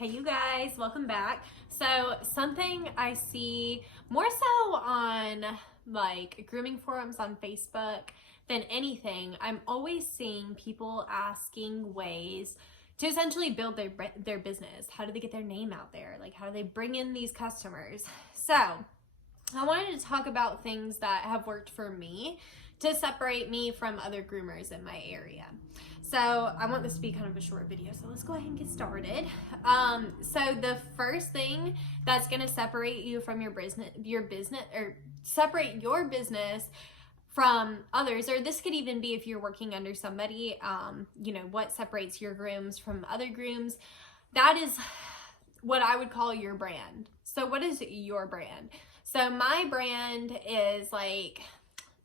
Hey you guys, welcome back. So something I see more so on like grooming forums on Facebook than anything, I'm always seeing people asking ways to essentially build their business. How do they get their name out there? Like how do they bring in these customers? So I wanted to talk about things that have worked for me to separate me from other groomers in my area. So I want this to be kind of a short video, so let's go ahead and get started. So the first thing that's going to separate you from your business, or separate your business from others, or this could even be if you're working under somebody, what separates your grooms from other grooms, that is what I would call your brand. So what is your brand? So my brand is like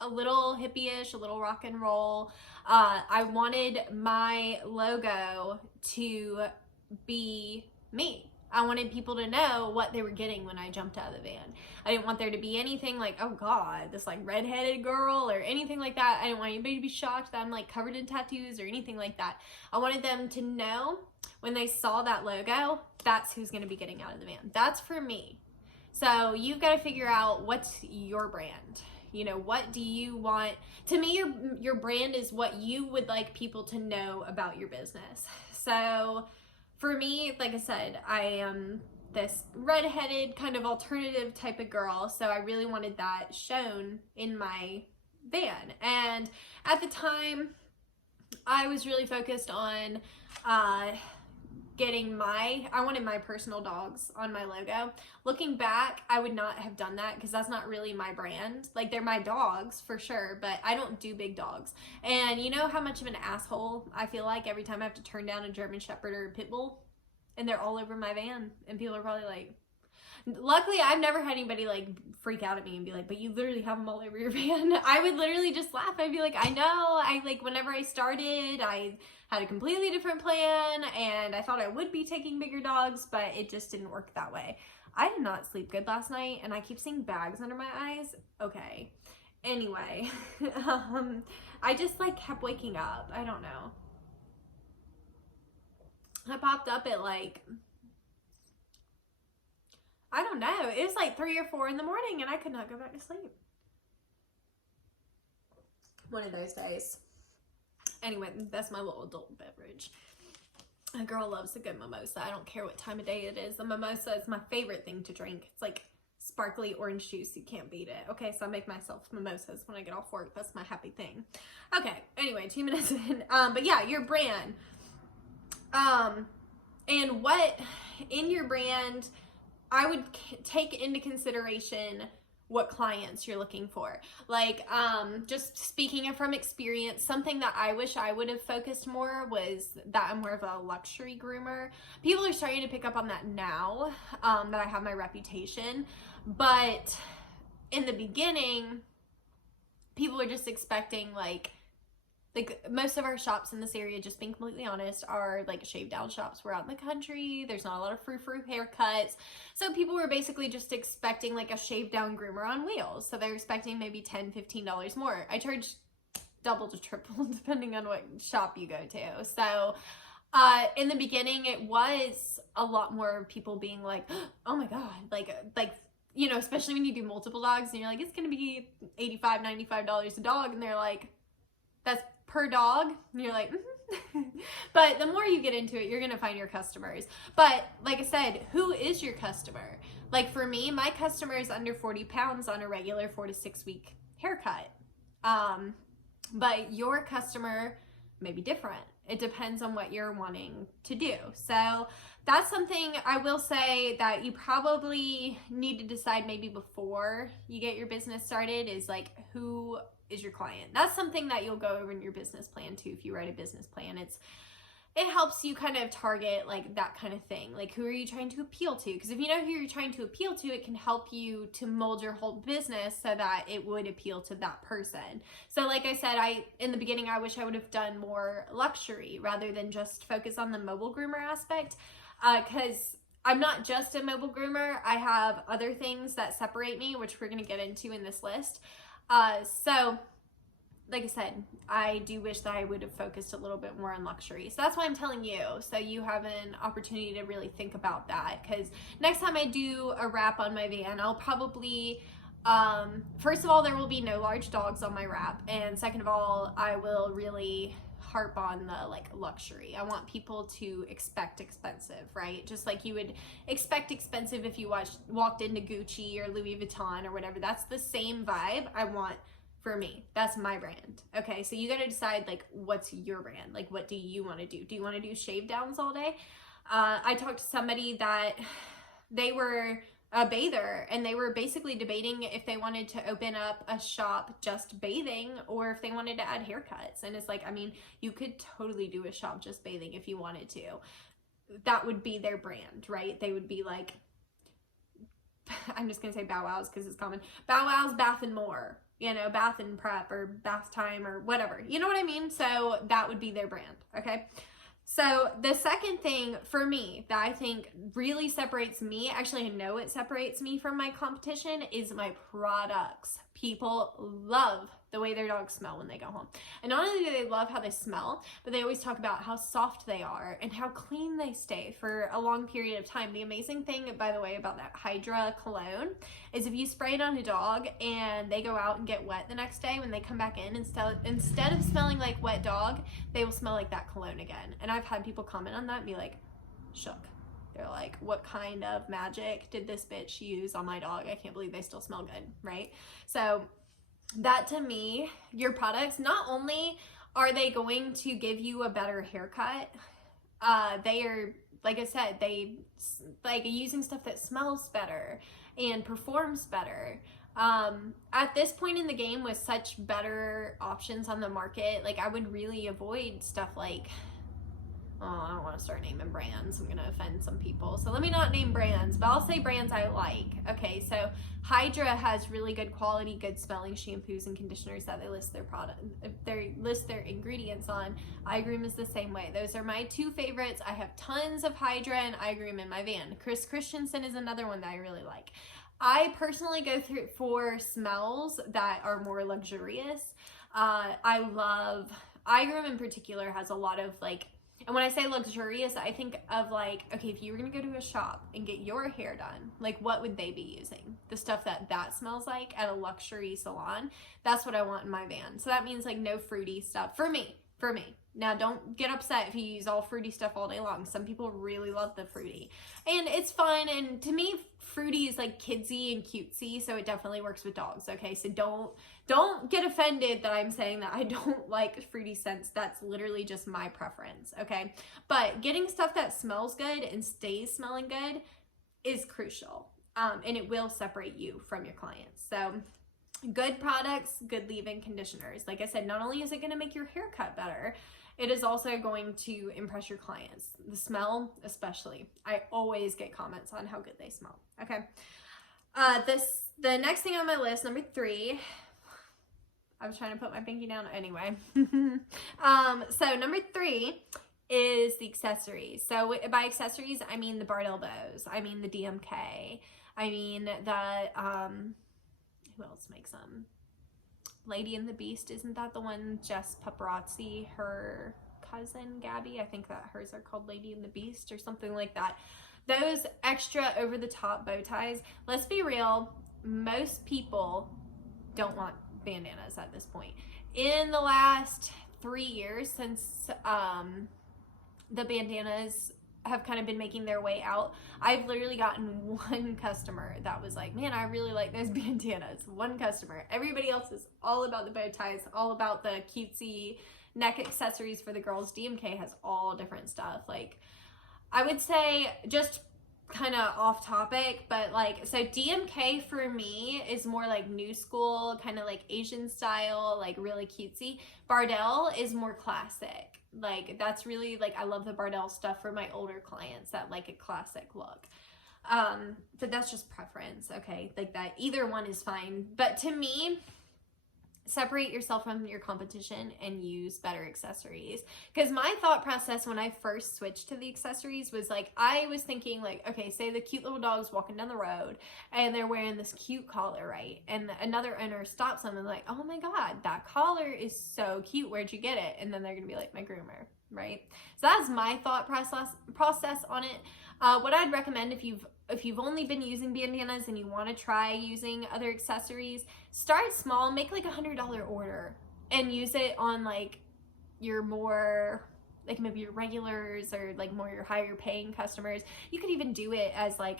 a little hippie-ish, a little rock and roll. I wanted my logo to be me. I wanted people to know what they were getting when I jumped out of the van. I didn't want there to be anything like, oh God, this like redheaded girl or anything like that. I didn't want anybody to be shocked that I'm like covered in tattoos or anything like that. I wanted them to know when they saw that logo, that's who's gonna be getting out of the van. That's for me. So you've got to figure out what's your brand. You know, what do you want? To me, your brand is what you would like people to know about your business. So for me, like I said, I am this redheaded kind of alternative type of girl. So I really wanted that shown in my van. And at the time, I was really focused on I wanted my personal dogs on my logo. Looking back, I would not have done that because that's not really my brand. Like, they're my dogs for sure, but I don't do big dogs. And you know how much of an asshole I feel like every time I have to turn down a German Shepherd or a Pit Bull and they're all over my van and people are probably like, luckily I've never had anybody like freak out at me and be like, but you literally have them all over your van. I would literally just laugh. I'd be like, I know, whenever I started, I had a completely different plan and I thought I would be taking bigger dogs, but it just didn't work that way. I did not sleep good last night and I keep seeing bags under my eyes. Okay. Anyway, I just like kept waking up. I don't know. I popped up at like, I don't know. It was like 3 or 4 in the morning and I could not go back to sleep. One of those days. Anyway, that's my little adult beverage. A girl loves a good mimosa. I don't care what time of day it is. A mimosa is my favorite thing to drink. It's like sparkly orange juice. You can't beat it. Okay, so I make myself mimosas when I get off work. That's my happy thing. Okay, anyway, 2 minutes in. But yeah, your brand. And what in your brand, I would take into consideration what clients you're looking for. Like, just speaking from experience, something that I wish I would have focused more was that I'm more of a luxury groomer. People are starting to pick up on that now, that I have my reputation. But in the beginning, people were just expecting like most of our shops in this area, just being completely honest, are like shaved down shops. We're out in the country. There's not a lot of frou-frou haircuts. So people were basically just expecting like a shaved down groomer on wheels. So they're expecting maybe $10, $15 more. I charge double to triple depending on what shop you go to. So in the beginning, it was a lot more people being like, oh my God, like, you know, especially when you do multiple dogs and you're like, it's going to be $85, $95 a dog. And they're like, that's per dog, and you're like, But the more you get into it, you're gonna find your customers. But like I said, who is your customer? Like for me, my customer is under 40 pounds on a regular 4 to 6 week haircut. But your customer may be different. It depends on what you're wanting to do. So that's something I will say that you probably need to decide maybe before you get your business started, is like, who is your client? That's something that you'll go over in your business plan too. If you write a business plan, it helps you kind of target like that kind of thing. Like, who are you trying to appeal to? Because if you know who you're trying to appeal to, it can help you to mold your whole business so that it would appeal to that person. So like I said, in the beginning, I wish I would have done more luxury rather than just focus on the mobile groomer aspect. Because I'm not just a mobile groomer. I have other things that separate me, which we're going to get into in this list. So like I said, I do wish that I would have focused a little bit more on luxury. So that's why I'm telling you, so you have an opportunity to really think about that. Because next time I do a wrap on my van, I'll probably, first of all, there will be no large dogs on my wrap. And second of all, I will really harp on the like luxury. I want people to expect expensive, right? Just like you would expect expensive if you walked into Gucci or Louis Vuitton or whatever. That's the same vibe I want for me. That's my brand. Okay, so you got to decide like what's your brand. Like what do you want to do? Do you want to do shave downs all day? I talked to somebody that they were a bather and they were basically debating if they wanted to open up a shop just bathing or if they wanted to add haircuts. And it's like, I mean, you could totally do a shop just bathing if you wanted to. That would be their brand, right? They would be like, I'm just gonna say Bow Wow's because it's common. Bow Wow's Bath and More, you know, bath and prep or bath time or whatever. You know what I mean? So that would be their brand, okay? So the second thing for me that I think really separates me, actually I know it separates me from my competition, is my products. People love the way their dogs smell when they go home. And not only do they love how they smell, but they always talk about how soft they are and how clean they stay for a long period of time. The amazing thing, by the way, about that Hydra cologne is if you spray it on a dog and they go out and get wet the next day, when they come back in, instead of smelling like wet dog, they will smell like that cologne again. And I've had people comment on that and be like, shook. They're like, what kind of magic did this bitch use on my dog? I can't believe they still smell good, right? So that to me, your products, not only are they going to give you a better haircut, they are, like I said, they like using stuff that smells better and performs better. At this point in the game with such better options on the market, like I would really avoid stuff like, oh, I don't want to start naming brands. I'm going to offend some people. So let me not name brands, but I'll say brands I like. Okay, so Hydra has really good quality, good smelling shampoos and conditioners that they list their ingredients on. iGroom is the same way. Those are my two favorites. I have tons of Hydra and iGroom in my van. Chris Christensen is another one that I really like. I personally go through for smells that are more luxurious. I love iGroom in particular, has a lot of like, and when I say luxurious, I think of like, okay, if you were gonna go to a shop and get your hair done, like what would they be using? The stuff that smells like at a luxury salon. That's what I want in my van. So that means like no fruity stuff for me. Now don't get upset if you use all fruity stuff all day long. Some people really love the fruity and it's fun. And to me, fruity is like kidsy and cutesy. So it definitely works with dogs. Okay. So don't get offended that I'm saying that I don't like fruity scents. That's literally just my preference. Okay. But getting stuff that smells good and stays smelling good is crucial. And it will separate you from your clients. So good products, good leave-in conditioners. Like I said, not only is it going to make your haircut better, it is also going to impress your clients. The smell, especially. I always get comments on how good they smell. Okay. The next thing on my list, number 3, I was trying to put my pinky down anyway. So number 3 is the accessories. So by accessories, I mean the Bardell bows. I mean the DMK. I mean the, who else makes them? Lady and the Beast, isn't that the one Jess Paparazzi, her cousin Gabby? I think that hers are called Lady and the Beast or something like that. Those extra over the top bow ties, let's be real, most people don't want bandanas at this point. In the last 3 years since the bandanas have kind of been making their way out, I've literally gotten one customer that was like, man, I really like those bandanas. One customer. Everybody else is all about the bow ties, all about the cutesy neck accessories for the girls. DMK has all different stuff. Like, I would say, just kind of off topic, but like, so DMK for me is more like new school, kind of like Asian style, like really cutesy. Bardell is more classic. Like, that's really, like, I love the Bardell stuff for my older clients that like a classic look. But that's just preference, okay? Like that, either one is fine. But to me, separate yourself from your competition and use better accessories. Because my thought process when I first switched to the accessories was like, I was thinking like, okay, say the cute little dog's walking down the road and they're wearing this cute collar, right? And another owner stops them and like, oh my God, that collar is so cute. Where'd you get it? And then they're gonna be like, my groomer, right? So that's my thought process on it. What I'd recommend if you've only been using bandanas and you want to try using other accessories, start small, make like $100 order and use it on like your more, like maybe your regulars or like more your higher paying customers. You could even do it as like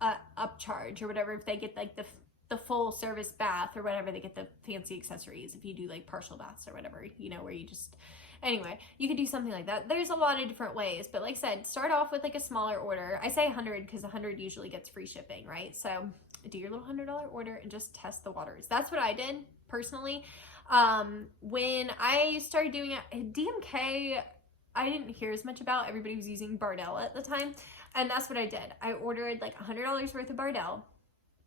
a upcharge or whatever. If they get like the full service bath or whatever, they get the fancy accessories. If you do like partial baths or whatever, you know, where you just, anyway, you could do something like that. There's a lot of different ways, but like I said, start off with like a smaller order. I say 100 because 100 usually gets free shipping, right? So do your little $100 order and just test the waters. That's what I did personally. When I started doing it, DMK, I didn't hear as much about. Everybody was using Bardell at the time, and that's what I did. I ordered like $100 worth of Bardell.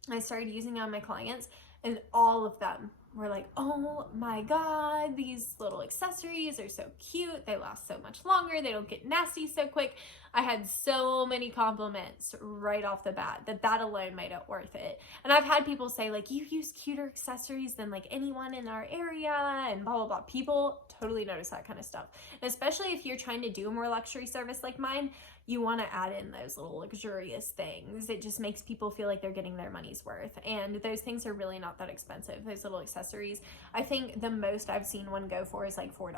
I started using it on my clients, and all of them were like, oh my God, these little accessories are so cute. They last so much longer. They don't get nasty so quick. I had so many compliments right off the bat that alone made it worth it. And I've had people say like, you use cuter accessories than like anyone in our area and blah, blah, blah. People totally notice that kind of stuff. And especially if you're trying to do a more luxury service like mine, you want to add in those little luxurious things. It just makes people feel like they're getting their money's worth. And those things are really not that expensive, those little accessories. I think the most I've seen one go for is like $4.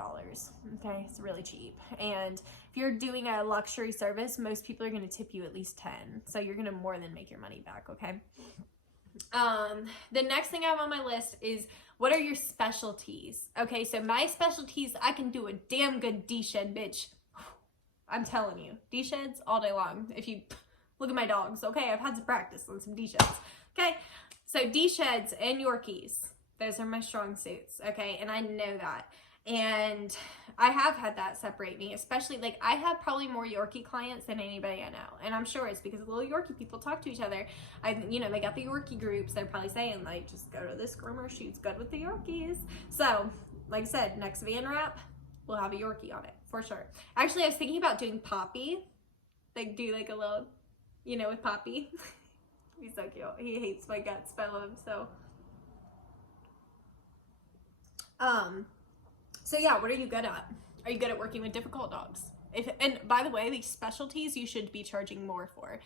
Okay, it's really cheap. And if you're doing a luxury service, most people are going to tip you at least 10. So you're going to more than make your money back, okay? The next thing I have on my list is, what are your specialties? Okay, so my specialties, I can do a damn good D-shed, bitch. I'm telling you, D-sheds all day long. If you look at my dogs, okay, I've had some practice on some D-sheds. Okay, so D-sheds and Yorkies, those are my strong suits, okay, and I know that. And I have had that separate me, especially like I have probably more Yorkie clients than anybody I know. And I'm sure it's because little Yorkie people talk to each other. You know, they got the Yorkie groups. They're probably saying like, just go to this groomer, she's good with the Yorkies. So like I said, next van wrap, we'll have a Yorkie on it for sure. Actually, I was thinking about doing Poppy. Like do like a little, you know, with Poppy. He's so cute. He hates my guts, but I love him so. So yeah, what are you good at? Are you good at working with difficult dogs? And by the way, these specialties you should be charging more for.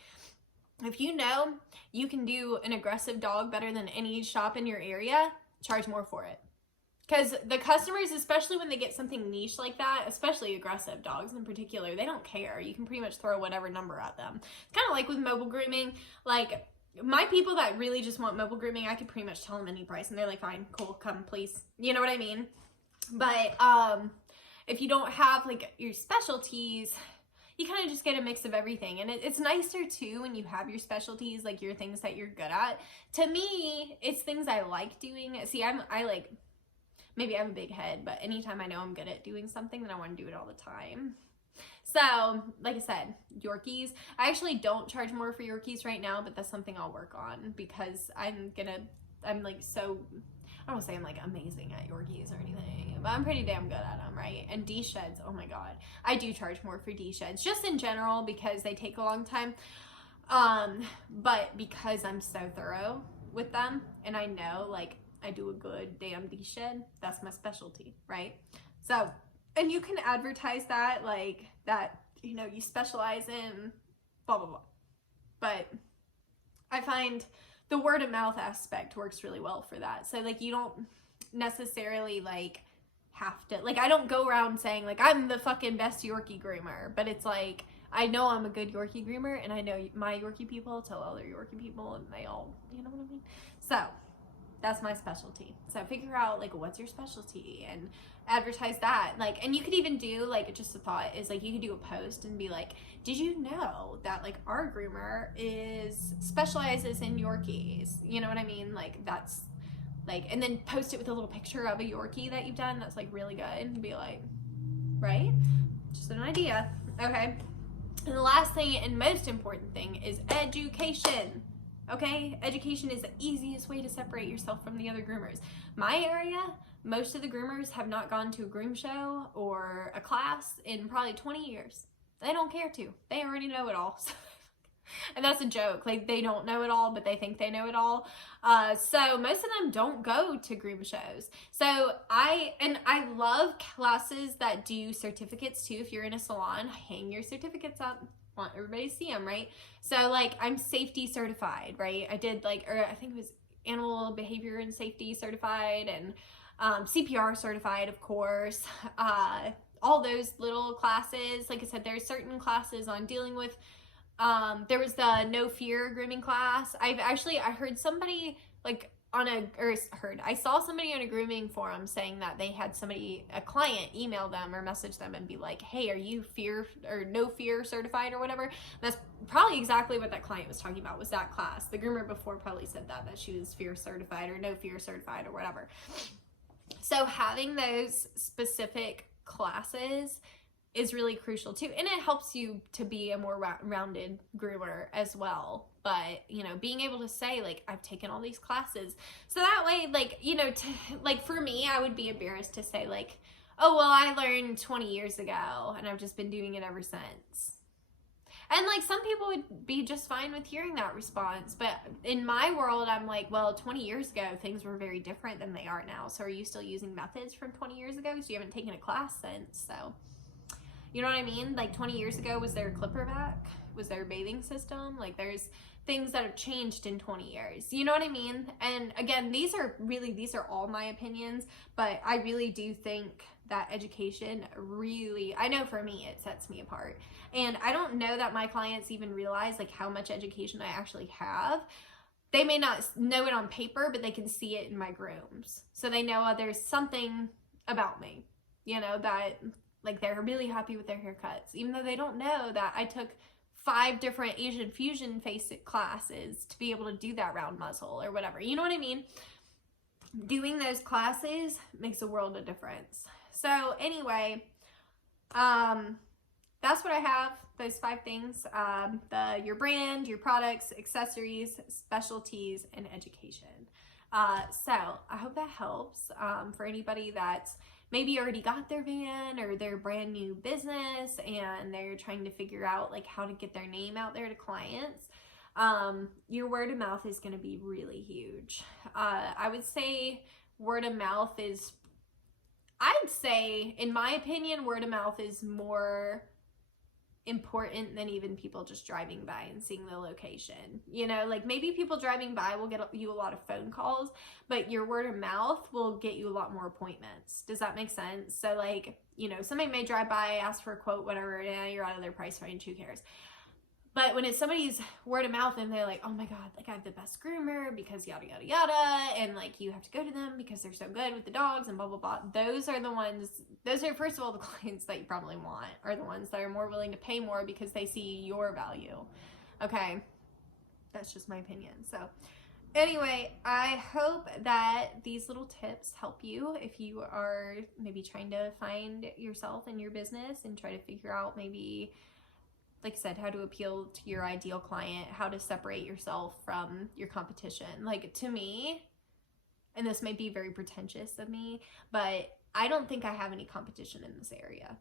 If you know you can do an aggressive dog better than any shop in your area, charge more for it. Because the customers, especially when they get something niche like that, especially aggressive dogs in particular, they don't care. You can pretty much throw whatever number at them. Kind of like with mobile grooming. Like my people that really just want mobile grooming, I could pretty much tell them any price and they're like, fine, cool, come please. You know what I mean? But if you don't have like your specialties, you kind of just get a mix of everything. And it's nicer too when you have your specialties, like your things that you're good at. To me, it's things I like doing. See, I like, maybe I have a big head, but anytime I know I'm good at doing something, then I want to do it all the time. So, like I said, Yorkies. I actually don't charge more for Yorkies right now, but that's something I'll work on because I'm like so, I don't want to say I'm like amazing at Yorkies or anything, but I'm pretty damn good at them, right? And D-sheds, oh my God. I do charge more for D-sheds, just in general because they take a long time. But because I'm so thorough with them and I know like I do a good damn D-shed, that's my specialty, right? So, and you can advertise that like that, you know, you specialize in blah, blah, blah. But I find the word of mouth aspect works really well for that. So like you don't necessarily like have to, like I don't go around saying like I'm the fucking best Yorkie groomer, but it's like I know I'm a good Yorkie groomer and I know my Yorkie people tell other Yorkie people and they all, you know what I mean? So that's my specialty. So figure out like what's your specialty and advertise that. Like, and you could even do like, just a thought is like you could do a post and be like, did you know that like our groomer specializes in Yorkies? You know what I mean? Like that's like, and then post it with a little picture of a Yorkie that you've done that's like really good and be like, right? Just an idea. Okay. And the last thing and most important thing is education. okay? Education is the easiest way to separate yourself from the other groomers. My area, most of the groomers have not gone to a groom show or a class in probably 20 years. They don't care to. They already know it all. And that's a joke. Like, they don't know it all, but they think they know it all. So most of them don't go to groom shows. So I love classes that do certificates too. If you're in a salon, hang your certificates up. Want everybody to see them, right? So like, I'm safety certified, right? I did like, or I think it was animal behavior and safety certified, and CPR certified, of course. All those little classes. Like I said, there's certain classes on dealing with, there was the no fear grooming class. I heard somebody like I saw somebody on a grooming forum saying that they had a client email them or message them and be like, hey, are you fear or no fear certified or whatever? And that's probably exactly what that client was talking about, was that class. The groomer before probably said that she was fear certified or no fear certified or whatever. So having those specific classes is really crucial too, and it helps you to be a more rounded groomer as well. But being able to say like, I've taken all these classes, so that way, like, like for me, I would be embarrassed to say like, oh well, I learned 20 years ago and I've just been doing it ever since. And like, some people would be just fine with hearing that response, but in my world, I'm like, well, 20 years ago things were very different than they are now. So are you still using methods from 20 years ago? So you haven't taken a class since. So you know what I mean? Like, 20 years ago, was there a clipper vac? Was there a bathing system? Like, there's things that have changed in 20 years. You know what I mean? And again, these are all my opinions, but I really do think that education really, I know for me, it sets me apart. And I don't know that my clients even realize like how much education I actually have. They may not know it on paper, but they can see it in my grooms. So they know there's something about me, that like, they're really happy with their haircuts, even though they don't know that I took 5 different Asian fusion face classes to be able to do that round muzzle or whatever. You know what I mean? Doing those classes makes a world of difference. So anyway, that's what I have. Those 5 things: your brand, your products, accessories, specialties, and education. So I hope that helps for anybody that's maybe already got their van or their brand new business and they're trying to figure out like how to get their name out there to clients. Your word of mouth is going to be really huge. I would say word of mouth is, in my opinion, word of mouth is more important than even people just driving by and seeing the location. Like, maybe people driving by will get you a lot of phone calls, but your word of mouth will get you a lot more appointments. Does that make sense? So like, somebody may drive by, ask for a quote, whatever, you're out of their price range, who cares? But when it's somebody's word of mouth and they're like, oh my God, like, I have the best groomer because yada, yada, yada. And like, you have to go to them because they're so good with the dogs and blah, blah, blah. Those are, first of all, the clients that you probably want, are the ones that are more willing to pay more because they see your value. Okay. That's just my opinion. So anyway, I hope that these little tips help you if you are maybe trying to find yourself in your business and try to figure out maybe, like I said, how to appeal to your ideal client, how to separate yourself from your competition. Like, to me, and this may be very pretentious of me, but I don't think I have any competition in this area.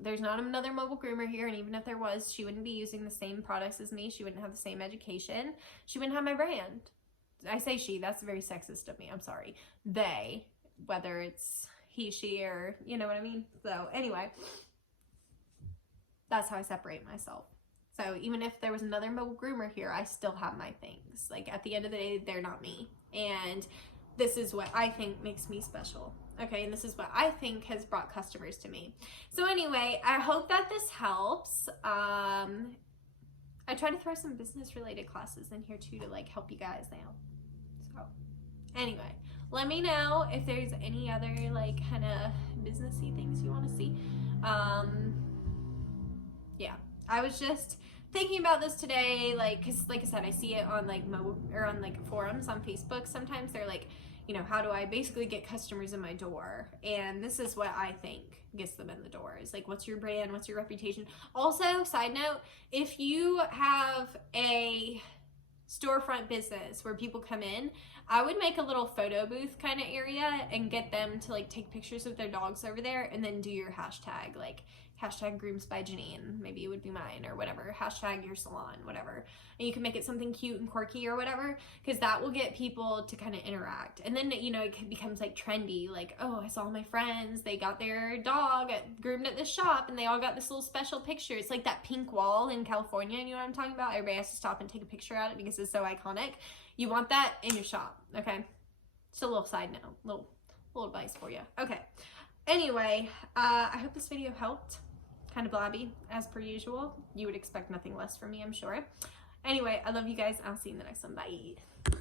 There's not another mobile groomer here, and even if there was, she wouldn't be using the same products as me. She wouldn't have the same education. She wouldn't have my brand. I say she, that's very sexist of me. I'm sorry. They, whether it's he, she, or you know what I mean? So anyway, that's how I separate myself. So even if there was another mobile groomer here, I still have my things. Like, at the end of the day, they're not me. And this is what I think makes me special. Okay, and this is what I think has brought customers to me. So anyway, I hope that this helps. I try to throw some business related classes in here too to like help you guys out. So anyway, let me know if there's any other like kind of businessy things you want to see. Yeah, I was just thinking about this today, like, cause like I said, I see it on like on like forums on Facebook. Sometimes they're like, how do I basically get customers in my door? And this is what I think gets them in the door, is like, what's your brand? What's your reputation? Also, side note, if you have a storefront business where people come in, I would make a little photo booth kind of area and get them to like take pictures of their dogs over there, and then do your hashtag, like hashtag grooms by Janine, maybe it would be mine, or whatever, hashtag your salon, whatever. And you can make it something cute and quirky or whatever, because that will get people to kind of interact. And then, you know, it becomes like trendy, like, oh, I saw my friends, they got their dog groomed at this shop and they all got this little special picture. It's like that pink wall in California, you know what I'm talking about? Everybody has to stop and take a picture at it because it's so iconic. You want that in your shop, okay? Just a little side note, little advice for you. Okay, anyway, I hope this video helped. Kind of blabby, as per usual. You would expect nothing less from me, I'm sure. Anyway, I love you guys. I'll see you in the next one. Bye.